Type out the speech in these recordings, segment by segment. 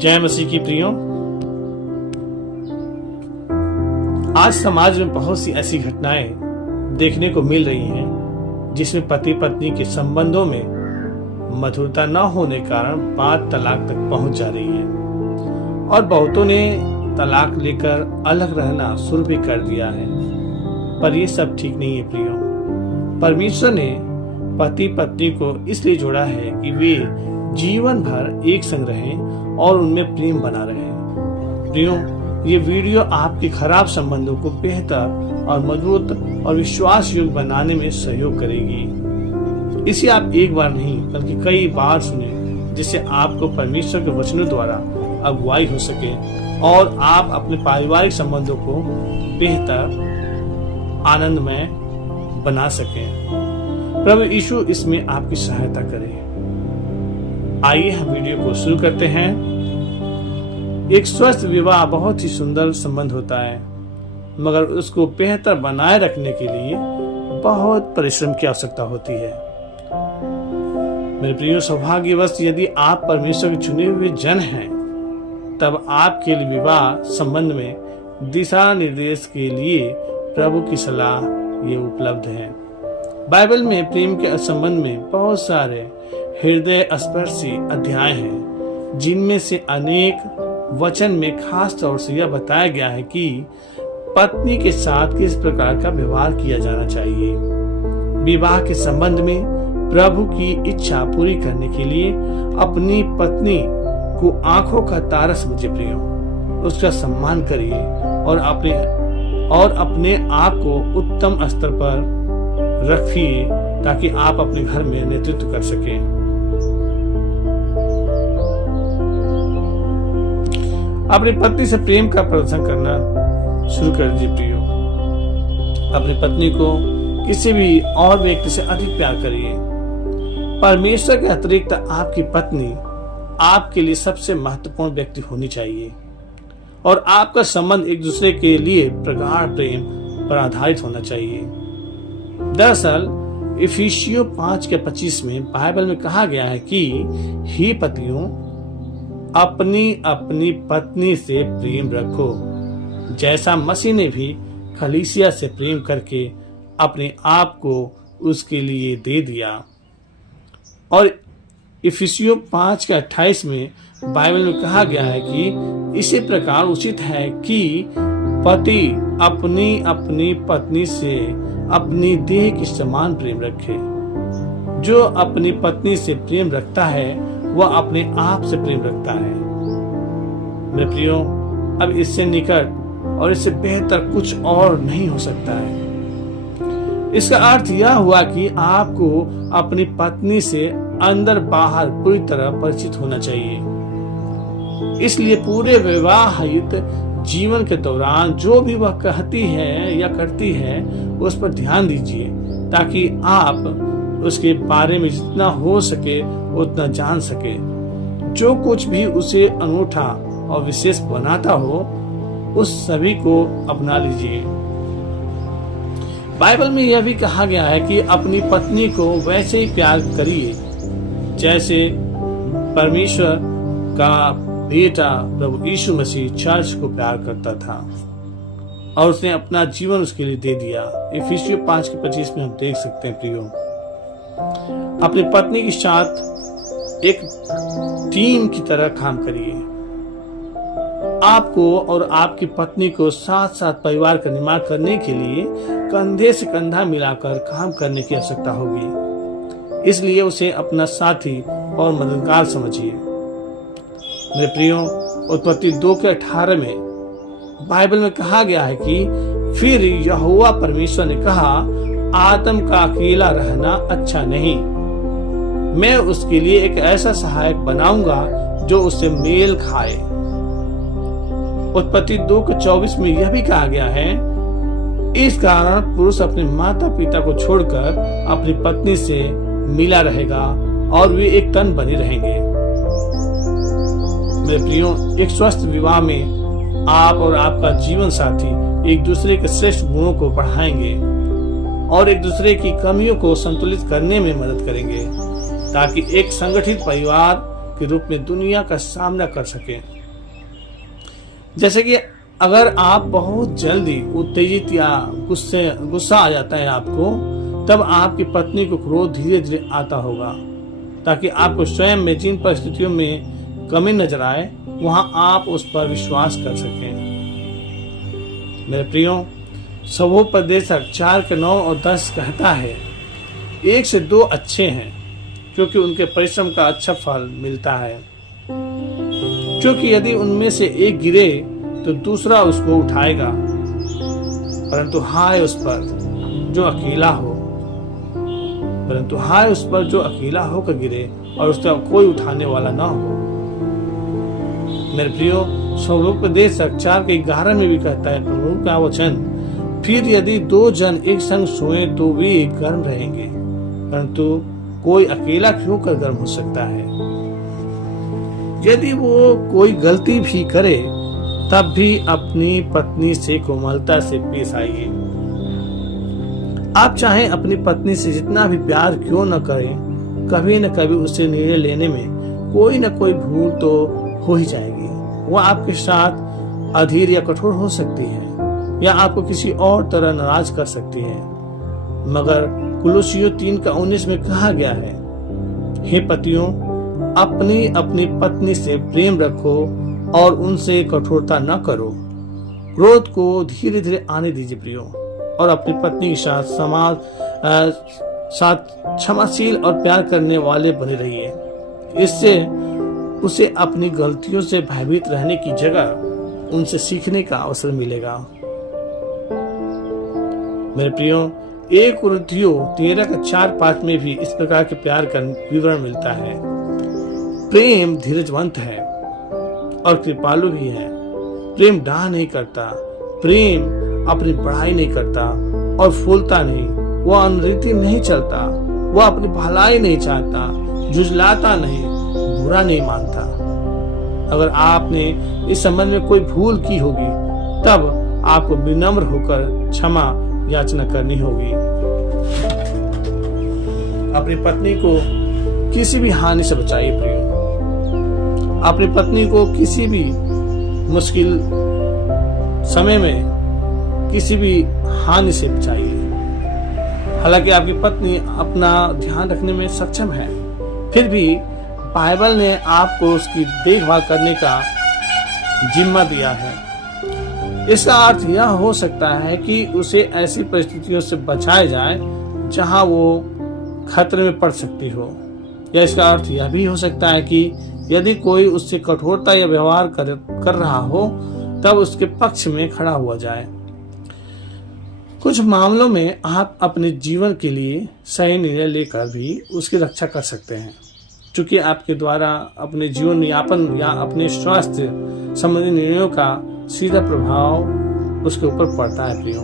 जय मसीह की प्रियो। आज समाज में बहुत सी ऐसी घटनाएं देखने को मिल रही हैं जिसमें पति पत्नी के संबंधों में मधुरता न होने कारण बात तलाक तक पहुंच जा रही है और बहुतों ने तलाक लेकर अलग रहना शुरू भी कर दिया है। पर ये सब ठीक नहीं है प्रियो। परमेश्वर ने पति पत्नी को इसलिए जोड़ा है कि वे जीवन भर एक संग रहें और उनमें प्रेम बना रहे। प्रियो, ये वीडियो आपके खराब संबंधों को बेहतर और मजबूत और विश्वास योग्य बनाने में सहयोग करेगी। इसे आप एक बार नहीं बल्कि कई बार सुने, जिससे आपको परमेश्वर के वचनों द्वारा अगुवाई हो सके और आप अपने पारिवारिक संबंधों को बेहतर आनंदमय बना सकें। प्रभु यीशु इसमें आपकी सहायता करे। आइए हम वीडियो को शुरू करते हैं। एक स्वस्थ विवाह बहुत ही सुंदर संबंध होता है, मगर उसको बेहतर बनाए रखने के लिए बहुत परिश्रम की आवश्यकता होती है। मेरे प्रिय, सौभाग्यवश यदि आप परमेश्वर के चुने हुए जन हैं, तब आपके लिए विवाह संबंध में दिशा निर्देश के लिए प्रभु की सलाह ये उपलब्ध है। बाइबल में प्रेम के संबंध में बहुत सारे हृदय स्पर्शी अध्याय हैं, जिनमें से अनेक वचन में खास तौर से यह बताया गया है कि पत्नी के साथ किस प्रकार का व्यवहार किया जाना चाहिए। विवाह के संबंध में प्रभु की इच्छा पूरी करने के लिए अपनी पत्नी को आंखों का तारा समझे प्रियो, उसका सम्मान करिए और अपने आप को उत्तम स्तर पर रखिए ताकि आप अपने घर में नेतृत्व कर सकें। अपनी पत्नी से प्रेम का प्रदर्शन करना शुरू कर दीजिए प्रियो। अपनी पत्नी को किसी भी और व्यक्ति से अधिक प्यार करिए। परमेश्वर के अतिरिक्त आपकी पत्नी आपके लिए सबसे महत्वपूर्ण व्यक्ति होनी चाहिए और आपका संबंध एक दूसरे के लिए प्रगाढ़ प्रेम पर आधारित होना चाहिए। दरअसल इफिसियों 5:25 में बाइबल में कहा गया है कि हे पतियों, अपनी अपनी पत्नी से प्रेम रखो, जैसा मसीह ने भी कलीसिया से प्रेम करके अपने आप को उसके लिए दे दिया। और इफिसियों 5:28 में बाइबल में कहा गया है कि इसी प्रकार उचित है कि पति अपनी अपनी पत्नी से अपनी देह के समान प्रेम रखे। जो अपनी पत्नी से प्रेम रखता है वह अपने आप से प्रेम रखता है। मेरे प्रियो, अब इससे निकट और इससे बेहतर कुछ और नहीं हो सकता है। इसका अर्थ यह हुआ कि आपको अपनी पत्नी से अंदर बाहर पूरी तरह परिचित होना चाहिए। इसलिए पूरे विवाहित जीवन के दौरान जो भी वह कहती है या करती है उस पर ध्यान दीजिए, ताकि आप उसके बारे में जितना हो सके उतना जान सके। जो कुछ भी उसे अनूठा और विशेष बनाता हो उस सभी को अपना लीजिए। बाइबल में यह भी कहा गया है कि अपनी पत्नी को वैसे ही प्यार करिए जैसे परमेश्वर का बेटा प्रभु यीशु मसीह चर्च को प्यार करता था और उसने अपना जीवन उसके लिए दे दिया। इफिसियों 5:25 में हम देख सकते हैं प्रियो। अपनी पत्नी के साथ एक टीम की तरह काम करिए। आपको और आपकी पत्नी को साथ साथ परिवार का निर्माण करने के लिए कंधे से कंधा मिलाकर काम करने की आवश्यकता होगी। इसलिए उसे अपना साथी और मददगार समझिए। मेरे प्रियो, उत्पत्ति 2:18 में बाइबल में कहा गया है कि फिर यहोवा परमेश्वर ने कहा, आदम का अकेला रहना अच्छा नहीं, मैं उसके लिए एक ऐसा सहायक बनाऊंगा जो उससे मेल खाए। उत्पत्ति 2:24 में यह भी कहा गया है, इस कारण पुरुष अपने माता पिता को छोड़कर अपनी पत्नी से मिला रहेगा और वे एक तन बने रहेंगे। मेरे प्रियो, एक स्वस्थ विवाह में आप और आपका जीवन साथी एक दूसरे के श्रेष्ठ गुणों को बढ़ाएंगे और एक दूसरे की कमियों को संतुलित करने में मदद करेंगे, ताकि एक संगठित परिवार के रूप में दुनिया का सामना कर सके। जैसे कि अगर आप बहुत जल्दी उत्तेजित या गुस्सा आ जाता है आपको, तब आपकी पत्नी को क्रोध धीरे धीरे आता होगा, ताकि आपको स्वयं में जिन परिस्थितियों में कमी नजर आए वहां आप उस पर विश्वास कर सकें। मेरे प्रियो, स्वोपदेशक 4:9 और 10 कहता है, 1 से 2 अच्छे हैं क्योंकि उनके परिश्रम का अच्छा फल मिलता है, क्योंकि यदि उनमें से एक गिरे तो दूसरा उसको उठाएगा, परंतु हाय उस पर जो अकेला होकर गिरे और उसका कोई उठाने वाला ना हो। मेरे प्रियो, स्वोपदेशक 4:11 में भी कहता है प्रभु का वचन, फिर यदि 2 जन एक संग सोए तो वे गर्म रहेंगे, परंतु कोई अकेला क्यों कर गर्म हो सकता है। यदि वो कोई गलती भी करे तब भी अपनी पत्नी से कोमलता से पेश आइए। आप चाहे अपनी पत्नी से जितना भी प्यार क्यों न करें, कभी न कभी उससे निर्णय लेने में कोई न कोई भूल तो हो ही जाएगी। वह आपके साथ अधीर या कठोर हो सकती है या आपको किसी और तरह नाराज कर सकती है, मगर कुलुसियों 3:19 में कहा गया है, हे पतियों, अपनी अपनी पत्नी से प्रेम रखो और उनसे कठोरता न करो। क्रोध को धीरे धीरे आने दीजिए प्रियो, और अपनी पत्नी के साथ क्षमाशील और प्यार करने वाले बने रहिए। इससे उसे अपनी गलतियों से भयभीत रहने की जगह उनसे सीखने का अवसर मिलेगा। मेरे प्रियो, 1 कुरिन्थियों 13:4-5 में भी इस प्रकार के प्यार का विवरण मिलता है। प्रेम धीरजवंत है और कृपालु भी है। प्रेम डाह नहीं करता, प्रेम अपनी बड़ाई नहीं करता और फूलता नहीं, वह अनरीति नहीं चलता, वह अपनी भलाई नहीं चाहता, जुझलाता नहीं, बुरा नहीं मानता। अगर आपने इस संबंध में कोई भूल की होगी तब आपको विनम्र होकर क्षमा याचना करनी होगी। अपनी पत्नी को किसी भी हानि से बचाइए प्रियो। अपनी पत्नी को किसी भी मुश्किल समय में किसी भी हानि से बचाइए। हालांकि आपकी पत्नी अपना ध्यान रखने में सक्षम है, फिर भी बाइबल ने आपको उसकी देखभाल करने का जिम्मा दिया है। इसका अर्थ यह हो सकता है कि उसे ऐसी परिस्थितियों से बचाया जाए जहां वो खतरे में पड़ सकती हो, या इसका अर्थ यह भी हो सकता है कि यदि कोई उससे कठोरता या व्यवहार कर रहा हो तब उसके पक्ष में खड़ा हुआ जाए। कुछ मामलों में आप अपने जीवन के लिए सही निर्णय लेकर भी उसकी रक्षा कर सकते हैं, क्योंकि आपके द्वारा अपने जीवन यापन या अपने स्वास्थ्य संबंधी निर्णयों का सीधा प्रभाव उसके ऊपर पड़ता है प्रियो।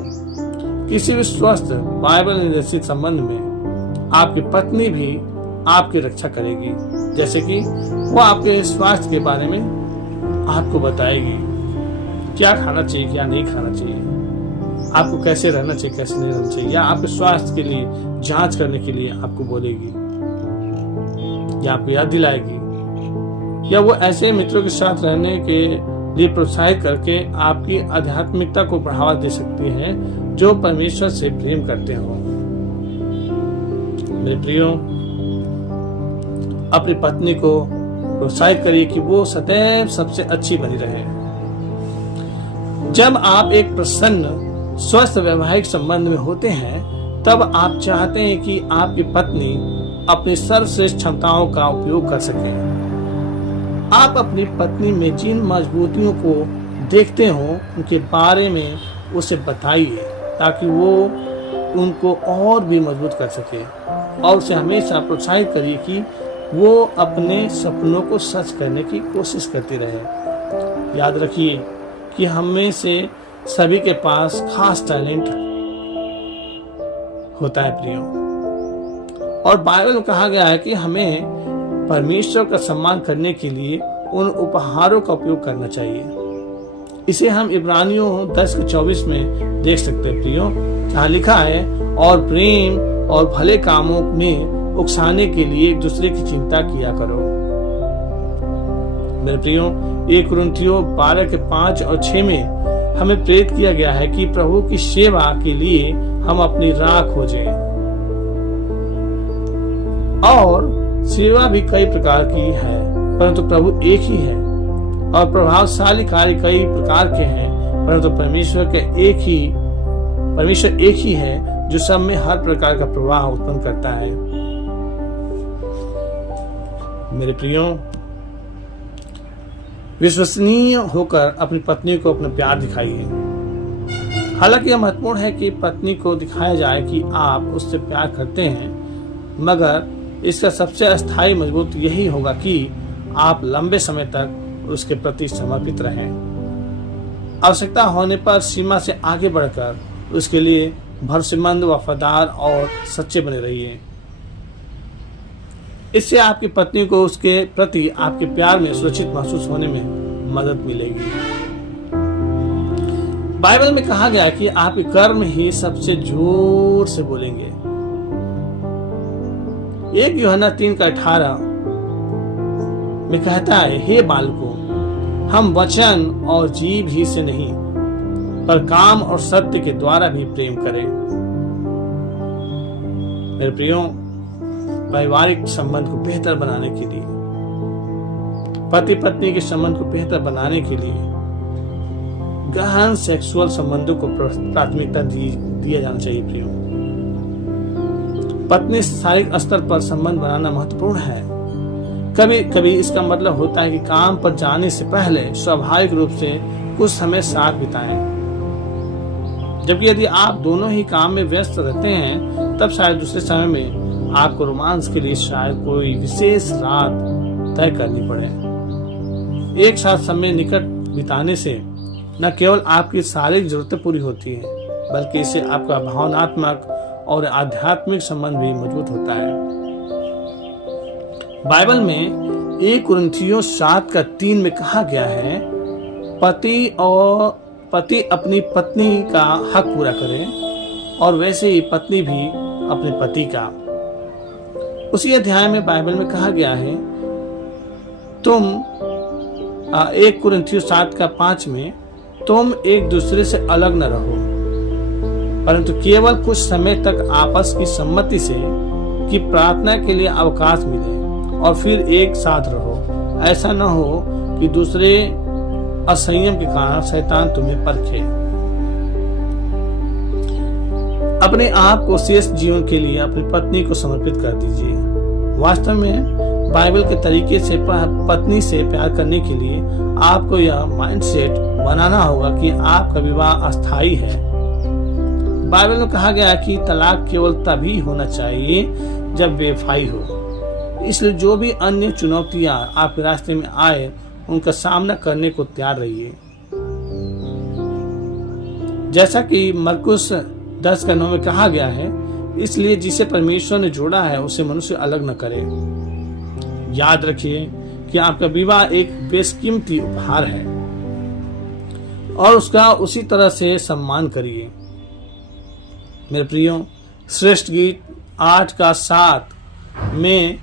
किसी भी स्वस्थ बाइबल निर्देशित संबंध में आपकी पत्नी भी आपकी रक्षा करेगी, जैसे कि वो आपके स्वास्थ्य के बारे में आपको बताएगी, क्या खाना चाहिए क्या नहीं खाना चाहिए, आपको कैसे रहना चाहिए कैसे नहीं रहना चाहिए, या आपके स्वास्थ्य के लिए जांच करने के लिए आपको बोलेगी या आपको याद दिलाएगी, या वो ऐसे मित्रों के साथ रहने के लिए प्रोत्साहित करके आपकी आध्यात्मिकता को बढ़ावा दे सकती है जो परमेश्वर से प्रेम करते हो। मेरे प्रियो, अपनी पत्नी को प्रोत्साहित करिए कि वो सदैव सबसे अच्छी बनी रहे। जब आप एक प्रसन्न स्वस्थ वैवाहिक संबंध में होते हैं तब आप चाहते हैं कि आपकी पत्नी अपनी सर्वश्रेष्ठ क्षमताओं का उपयोग कर सके। आप अपनी पत्नी में जिन मजबूतियों को देखते हो उनके बारे में उसे बताइए ताकि वो उनको और भी मजबूत कर सके, और उसे हमेशा प्रोत्साहित करिए कि वो अपने सपनों को सच करने की कोशिश करती रहे। याद रखिए कि हमें से सभी के पास खास टैलेंट होता है प्रियो, और बाइबल में कहा गया है कि हमें परमेश्वर का सम्मान करने के लिए उन उपहारों का उपयोग करना चाहिए। इसे हम इब्रानियों 10:24 में देख सकते हैं प्रियो, जहाँ लिखा है, और प्रेम और भले कामों में उकसाने के लिए एक दूसरे की चिंता किया करो। मेरे प्रियो, 1 कुरिन्थियों 12 के 5 और 6 में हमें प्रेरित किया गया है कि प्रभु की सेवा के लिए हम अपनी राह खोजें। और सेवा भी कई प्रकार की है, परंतु प्रभु एक ही है। और प्रभावशाली कार्य कई प्रकार के हैं, परंतु परमेश्वर एक ही है जो सब में हर प्रकार का प्रवाह उत्पन्न करता है। मेरे प्रियो, विश्वसनीय होकर अपनी पत्नी को अपना प्यार दिखाइए। हालांकि यह महत्वपूर्ण है कि पत्नी को दिखाया जाए कि आप उससे प्यार करते हैं, मगर इसका सबसे अस्थायी मजबूत यही होगा कि आप लंबे समय तक उसके प्रति समर्पित रहें। आवश्यकता होने पर सीमा से आगे बढ़कर उसके लिए भरोसेमंद, वफादार और सच्चे बने रहिए। इससे आपकी पत्नी को उसके प्रति आपके प्यार में सुरक्षित महसूस होने में मदद मिलेगी। बाइबल में कहा गया है कि आपके कर्म ही सबसे जोर से बोलेंगे। 1 यूहन्ना 3:18 में कहता है, हे बालकों, हम वचन और जीभ ही से नहीं पर काम और सत्य के द्वारा भी प्रेम करें। मेरे प्रियो, पारिवारिक संबंध को बेहतर बनाने के लिए, पति पत्नी के संबंध को बेहतर बनाने के लिए गहन सेक्सुअल संबंधों को प्राथमिकता दिया जाना चाहिए। प्रियो, पत्नी से शारीरिक स्तर पर संबंध बनाना महत्वपूर्ण है। कभी कभी इसका मतलब होता है कि काम पर जाने से पहले स्वाभाविक रूप से कुछ समय साथ बिताएं। जबकि यदि आप दोनों ही काम में व्यस्त रहते हैं, तब शायद दूसरे समय में आपको रोमांस के लिए शायद कोई विशेष रात तय करनी पड़े। एक साथ समय निकट बिताने से न केवल आपकी शारीरिक जरूरतें पूरी होती हैं, बल्कि इससे आपका भावनात्मक और आध्यात्मिक संबंध भी मजबूत होता है। बाइबल में 1 कुरिन्थियों 7:3 में कहा गया है, पति अपनी पत्नी का हक पूरा करे और वैसे ही पत्नी भी अपने पति का। उसी अध्याय में बाइबल में कहा गया है, तुम 1 कुरिन्थियों 7:5 में, तुम एक दूसरे से अलग न रहो, परंतु केवल कुछ समय तक आपस की सम्मति से कि प्रार्थना के लिए अवकाश मिले और फिर एक साथ रहो। ऐसा न हो कि दूसरे असंयम के कारण शैतान तुम्हें परखे। अपने आप को शेष जीवन के लिए अपनी पत्नी को समर्पित कर दीजिए। वास्तव में बाइबल के तरीके से पत्नी से प्यार करने के लिए आपको यह माइंडसेट बनाना होगा कि आपका विवाह अस्थायी है। बाइबल में कहा गया है कि तलाक केवल तभी होना चाहिए जब बेवफाई हो। इसलिए जो भी अन्य चुनौतियां आपके रास्ते में आए, उनका सामना करने को तैयार रहिए। जैसा कि मरकुस 10:9 में कहा गया है, इसलिए जिसे परमेश्वर ने जोड़ा है उसे मनुष्य अलग न करे। याद रखिए कि आपका विवाह एक बेशकीमती उपहार है और उसका उसी तरह से सम्मान करिए। मेरे प्रियो, श्रेष्ठ गीत 8:7 में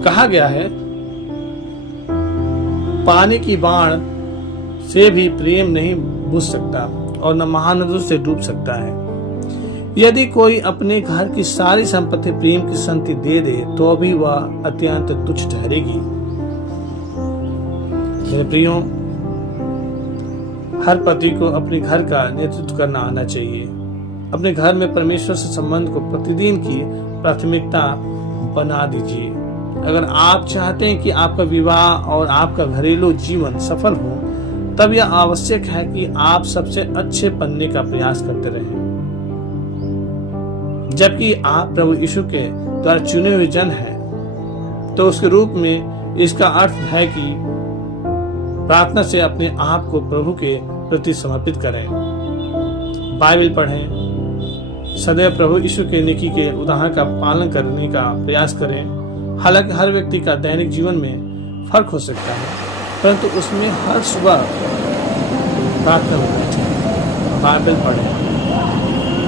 कहा गया है, पानी की बाढ़ से भी प्रेम नहीं बुझ सकता और न महानदों से डूब सकता है। यदि कोई अपने घर की सारी संपत्ति प्रेम की संति दे दे तो भी वह अत्यंत तुच्छ ठहरेगी। मेरे प्रियो, हर पति को अपने घर का नेतृत्व करना आना चाहिए। अपने घर में परमेश्वर से संबंध को प्रतिदिन की प्राथमिकता बना दीजिए। अगर आप चाहते हैं कि आपका विवाह और आपका घरेलू जीवन सफल हो, तब यह आवश्यक है कि आप सबसे अच्छे बनने का प्रयास करते रहें। जबकि आप प्रभु यीशु के द्वारा चुने हुए जन हैं, तो उसके रूप में इसका अर्थ है कि प्रार्थना से अपने आप को प्रभु के प्रति समर्पित करें, बाइबल पढ़ें, सदैव प्रभु यीशु के नेकी के उदाहरण का पालन करने का प्रयास करें। हालांकि हर व्यक्ति का दैनिक जीवन में फर्क हो सकता है, परंतु उसमें हर सुबह प्रार्थना करनी चाहिए, बाइबल पढ़ें,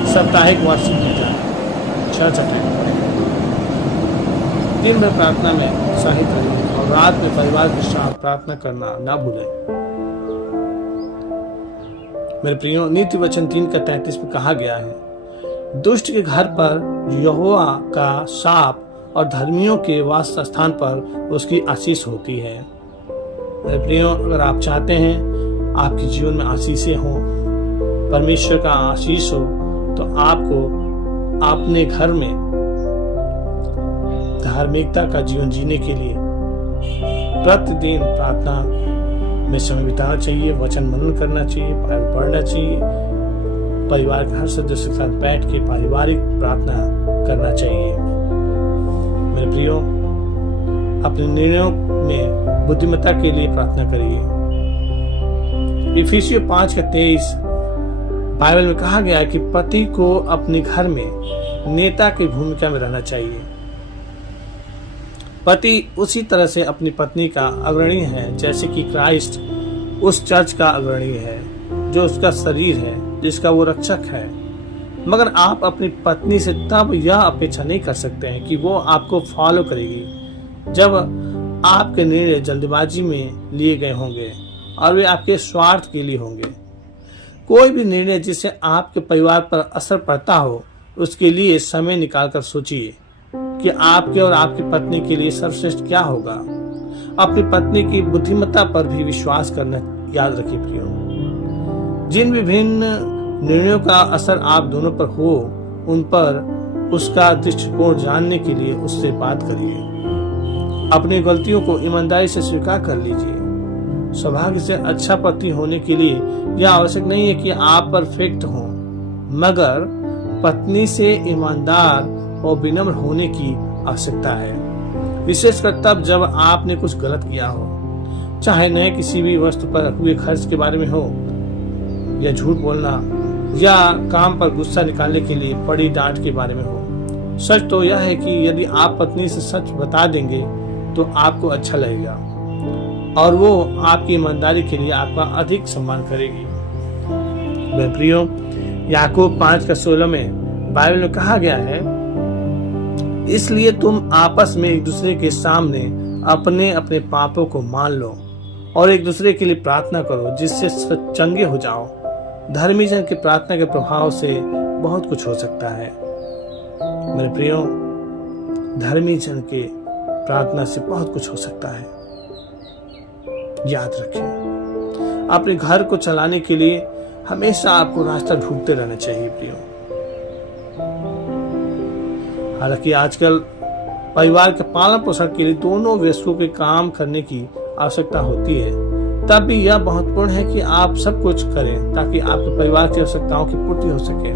साप्ताहिक वार्षिक पूजा, चर्च अटेंड करें। दिन भर प्रार्थना में उत्साहित रहें और रात में परिवार के साथ प्रार्थना करना ना भूलें। मेरे प्रियो, नीति वचन 3:33 में कहा गया है, दुष्ट के घर पर यहोवा का शाप और धर्मियों के वास स्थान पर उसकी आशीष होती है। मेरे प्रियो, अगर आप चाहते हैं आपके जीवन में आशीषें हो, परमेश्वर का आशीष हो, तो आपको अपने घर में धार्मिकता का जीवन जीने के लिए प्रतिदिन प्रार्थना में समय बिताना चाहिए, वचन मनन करना चाहिए, बाइबल पढ़ना चाहिए, परिवार के हर सदस्य के साथ बैठ के पारिवारिक प्रार्थना करना चाहिए। मेरे प्रियो, अपने निर्णयों में बुद्धिमत्ता के लिए प्रार्थना करिए। इफिसियों 5:23 बाइबल में कहा गया है कि पति को अपने घर में नेता की भूमिका में रहना चाहिए। पति उसी तरह से अपनी पत्नी का अग्रणी है जैसे कि क्राइस्ट उस चर्च का अग्रणी है, जो उसका शरीर है, जिसका वो रक्षक है। मगर आप अपनी पत्नी से तब यह अपेक्षा नहीं कर सकते हैं कि वो आपको फॉलो करेगी जब आपके निर्णय जल्दबाजी में लिए गए होंगे और वे आपके स्वार्थ के लिए होंगे। कोई भी निर्णय जिससे आपके परिवार पर असर पड़ता हो, उसके लिए समय निकालकर सोचिए कि आपके और आपकी पत्नी के लिए सर्वश्रेष्ठ क्या होगा। अपनी पत्नी की बुद्धिमत्ता पर भी विश्वास करना याद रखिए प्रियो। जिन विभिन्न निर्णयों का असर आप दोनों पर हो, उन पर उसका दृष्टिकोण जानने के लिए उससे बात करिए। अपनी गलतियों को ईमानदारी से स्वीकार कर लीजिए। सौभाग्य से अच्छा पति होने के लिए यह आवश्यक नहीं है कि आप परफेक्ट हों, मगर पत्नी से ईमानदार और विनम्र होने की आवश्यकता है, विशेषकर तब जब आपने कुछ गलत किया हो, चाहे नए किसी भी वस्तु पर हुए खर्च के बारे में हो, या झूठ बोलना, या काम पर गुस्सा निकालने के लिए पड़ी डांट के बारे में हो। सच तो यह है कि यदि आप पत्नी से सच बता देंगे तो आपको अच्छा लगेगा और वो आपकी ईमानदारी के लिए आपका अधिक सम्मान करेगी। मेरे प्रियो, याकूब 5:16 में बाइबल में कहा गया है, इसलिए तुम आपस में एक दूसरे के सामने अपने अपने पापों को मान लो और एक दूसरे के लिए प्रार्थना करो, जिससे चंगे हो जाओ। धर्मी जन की प्रार्थना के प्रभाव से बहुत कुछ हो सकता है। मेरे प्रियो, धर्मी जन के प्रार्थना से बहुत कुछ हो सकता है, याद रखें। अपने घर को चलाने के लिए हमेशा आपको रास्ता ढूंढते रहना चाहिए प्रियो। हालांकि आजकल परिवार के पालन पोषण के लिए दोनों वयस्कों के काम करने की आवश्यकता होती है, तब भी यह महत्वपूर्ण है कि आप सब कुछ करें ताकि आपके परिवार की आवश्यकताओं की पूर्ति हो सके।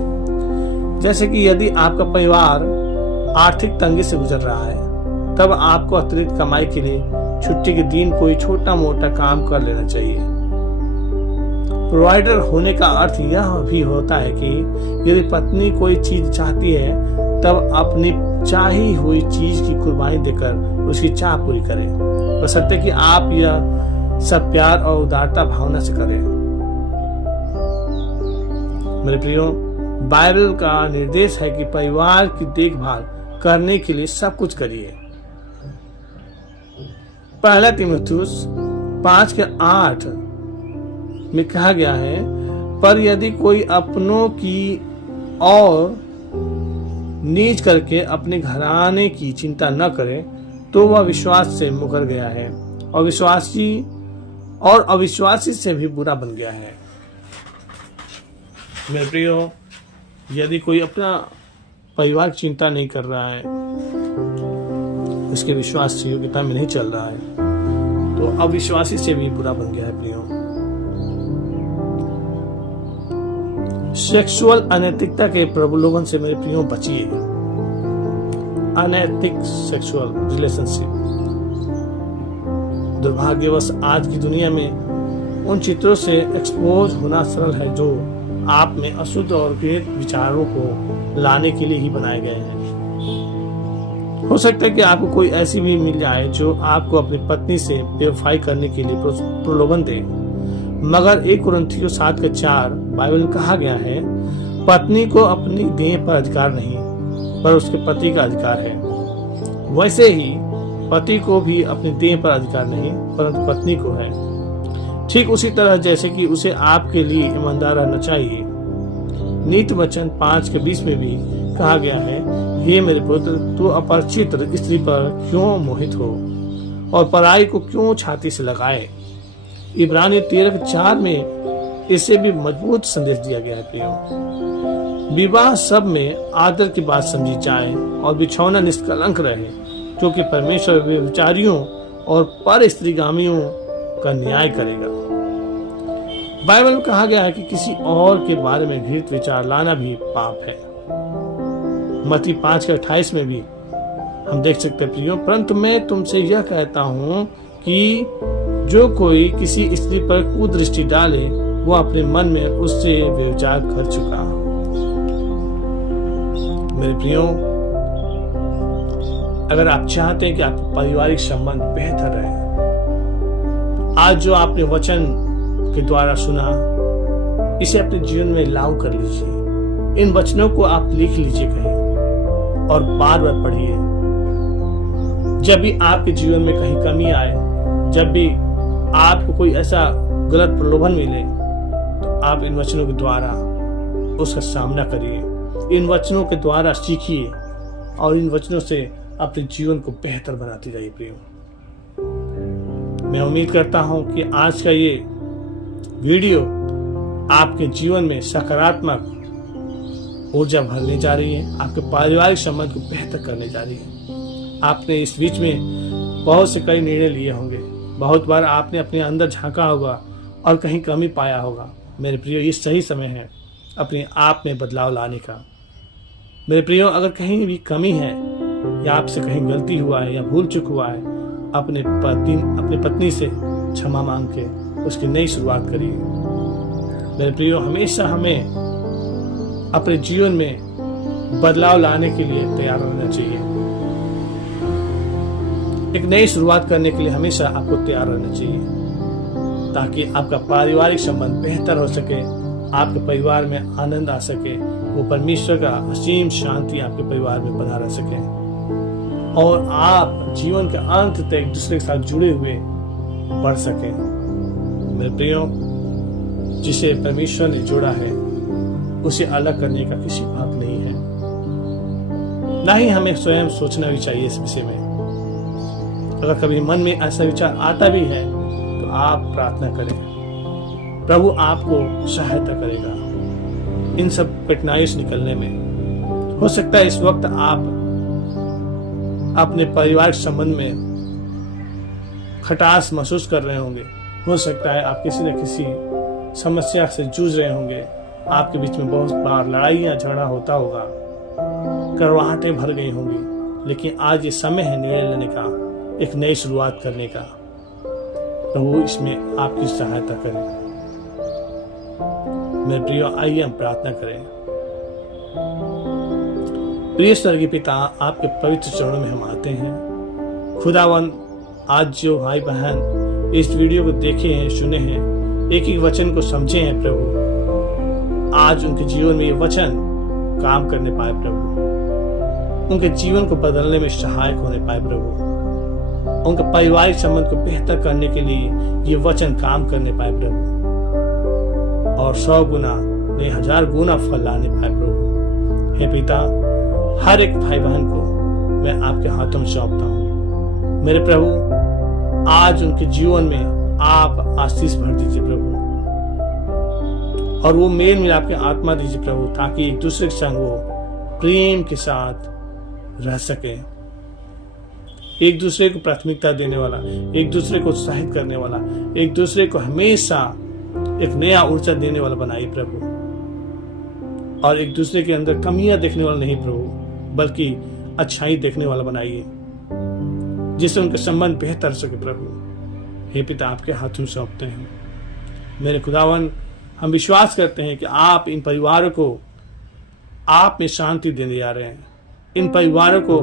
जैसे कि यदि आपका परिवार आर्थिक तंगी से गुजर रहा है, तब आपको अतिरिक्त कमाई के लिए छुट्टी के दिन कोई छोटा मोटा काम कर लेना चाहिए। प्रोवाइडर होने का अर्थ यह भी होता है कि यदि पत्नी कोई चीज चाहती है, तब अपनी चाही हुई चीज की कुर्बानी देकर उसकी चाह पूरी करें, बशर्ते कि आप यह सब प्यार और उदारता भावना से करें। मेरे प्रियो, बाइबल का निर्देश है कि परिवार की देखभाल करने के लिए सब कुछ करिए। 1 तीमुथियुस 5:8 में कहा गया है, पर यदि कोई अपनों की और नीच करके अपने घराने की चिंता न करे, तो वह विश्वास से मुकर गया है और अविश्वासी से भी बुरा बन गया है। मेरे प्रियो, यदि कोई अपना परिवार की चिंता नहीं कर रहा है, उसके विश्वास से योग्यता में नहीं चल रहा है, तो अविश्वासी से भी बुरा बन गया है प्रियो। सेक्सुअल अनैतिकता के प्रलोभन से मेरे प्रियो बचिए। अनैतिक सेक्सुअल रिलेशनशिप, दुर्भाग्यवश आज की दुनिया में उन चित्रों से एक्सपोज होना सरल है जो आप में अशुद्ध और घृणित विचारों को लाने के लिए ही बनाए गए हैं। हो सकता है कि आपको कोई ऐसी भी मिल जाए जो आपको अपनी पत्नी से बेवफाई करने के लिए प्रलोभन दे, मगर 1 कुरिन्थियों 7:4 बाइबल में कहा गया है, पत्नी को अपनी देह पर अधिकार नहीं, पर उसके पति का अधिकार है। वैसे ही पति को भी अपनी देह पर अधिकार नहीं परंतु पत्नी को है। ठीक उसी तरह जैसे कि उसे आपके लिए ईमानदार रहना चाहिए। नीति वचन 5:20 में भी कहा गया है, हे मेरे पुत्र, तू अपरिचित स्त्री पर क्यों मोहित हो और पराई को क्यों छाती से लगाए। इब्रानी 13:4 में इससे भी मजबूत संदेश दिया गया है। प्रियो, विवाह सब में आदर की बात समझी जाए और बिछौना निष्कलंक रहे, क्योंकि परमेश्वर व्यभिचारियों और पर स्त्रीगामियों का न्याय करेगा। बाइबल में कहा गया है कि किसी और के बारे में घृणित विचार लाना भी पाप है। मत्ती 5:28 में भी हम देख सकते हैं, प्रियो, परंतु मैं तुमसे यह कहता हूं कि जो कोई किसी स्त्री पर कुदृष्टि डाले वो अपने मन में उससे व्यभिचार कर चुका। मेरे प्रियो, अगर आप चाहते हैं कि आपका पारिवारिक संबंध बेहतर रहे, आज जो आपने वचन के द्वारा सुना, इसे अपने जीवन में लागू कर लीजिए। इन वचनों को आप लिख लीजिए कहीं और बार बार पढ़िए। जब भी आपके जीवन में कहीं कमी आए, जब भी आपको कोई ऐसा गलत प्रलोभन मिले, तो आप इन वचनों के द्वारा उसका सामना करिए। इन वचनों के द्वारा सीखिए और इन वचनों से अपने जीवन को बेहतर बनाते जाइए। प्रियो, मैं उम्मीद करता हूं कि आज का ये वीडियो आपके जीवन में सकारात्मक ऊर्जा भरने जा रही है, आपके पारिवारिक संबंध को बेहतर करने जा रही है। आपने इस बीच में बहुत से कई निर्णय लिए होंगे, बहुत बार आपने अपने अंदर झांका होगा और कहीं कमी पाया होगा। मेरे प्रियो, ये सही समय है अपने आप में बदलाव लाने का। मेरे प्रियो, अगर कहीं भी कमी है या आपसे कहीं गलती हुआ है या भूल चूक हुआ है, अपने पत्नी से क्षमा मांग के उसकी नई शुरुआत करिए। मेरे प्रियो, हमेशा हमें अपने जीवन में बदलाव लाने के लिए तैयार रहना चाहिए। एक नई शुरुआत करने के लिए हमेशा आपको तैयार रहना चाहिए, ताकि आपका पारिवारिक संबंध बेहतर हो सके, आपके परिवार में आनंद आ सके, वो परमेश्वर का असीम शांति आपके परिवार में बना रह सके और आप जीवन के अंत तक एक दूसरे के साथ जुड़े हुए बढ़ सके। मेरे प्रियो, जिसे परमेश्वर ने जोड़ा है उसे अलग करने का किसी को हक नहीं है, ना ही हमें स्वयं सोचना भी चाहिए इस विषय में। अगर कभी मन में ऐसा विचार आता भी है तो आप प्रार्थना करें, प्रभु आपको सहायता करेगा इन सब कठिनाइयों से निकलने में। हो सकता है इस वक्त आप अपने पारिवारिक संबंध में खटास महसूस कर रहे होंगे, हो सकता है आप किसी न किसी समस्या से जूझ रहे होंगे, आपके बीच में बहुत बार लड़ाइयां झगड़ा होता होगा, करवाहटें भर गई होंगी, लेकिन आज ये समय है निर्णय लेने का, एक नई शुरुआत करने का। प्रभु इसमें आपकी सहायता करें। मेरे प्रियो, आइए हम प्रार्थना करें। प्रिय स्वर्गीय पिता, आपके पवित्र चरणों में हम आते हैं। खुदावन, आज जो भाई बहन इस वीडियो को देखे हैं, सुने हैं, एक एक वचन को समझे हैं प्रभु, आज उनके जीवन में ये वचन काम करने पाए प्रभु, उनके जीवन को बदलने में सहायक होने पाए प्रभु, उनके पारिवारिक संबंध को बेहतर करने के लिए ये वचन काम करने पाए प्रभु, और 100 गुना नहीं 1000 गुना फल लाने पाए प्रभु। हे पिता, हर एक भाई बहन को मैं आपके हाथों में सौंपता हूँ। मेरे प्रभु, आज उनके जीवन में आप आशीष भर दीजिए प्रभु, और वो मेल मिलाप के आत्मा दीजिए प्रभु, ताकि एक दूसरे के संग वो प्रेम के साथ रह सके, एक दूसरे को प्राथमिकता देने वाला, एक दूसरे को उत्साहित करने वाला, एक दूसरे को हमेशा एक नया ऊर्जा देने वाला बनाइए प्रभु, और एक दूसरे के अंदर कमियां देखने वाला नहीं प्रभु, बल्कि अच्छाई देखने वाला बनाइए, जिससे उनका संबंध बेहतर सके प्रभु। हे पिता, आपके हाथों में सौंपते हैं। मेरे खुदावन, हम विश्वास करते हैं कि आप इन परिवारों को आप में शांति देने जा रहे हैं, इन परिवारों को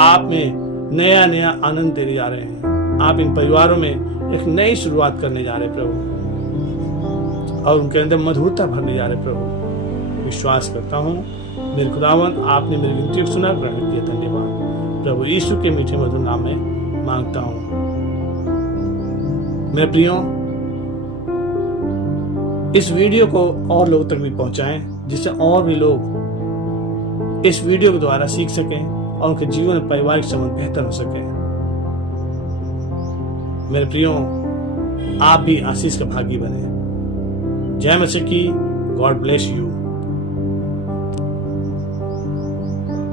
आप में नया नया आनंद देने जा रहे हैं, आप इन परिवारों में एक नई शुरुआत करने जा रहे हैं प्रभु, और उनके अंदर मधुरता भरने जा रहे हैं प्रभु। विश्वास करता हूँ मेरे खुदावन, आपने मेरी विनती को सुना, ग्रहण किया। धन्यवाद प्रभु यीशु के मीठे मधुर नाम में मांगता हूं। मेरे प्रियो, इस वीडियो को और लोग तक भी पहुंचाएं, जिससे और भी लोग इस वीडियो के द्वारा सीख सकें और उनके जीवन में पारिवारिक संबंध बेहतर हो सके। मेरे प्रियो, आप भी आशीष का भागी बने। जय मसीह की। God bless you.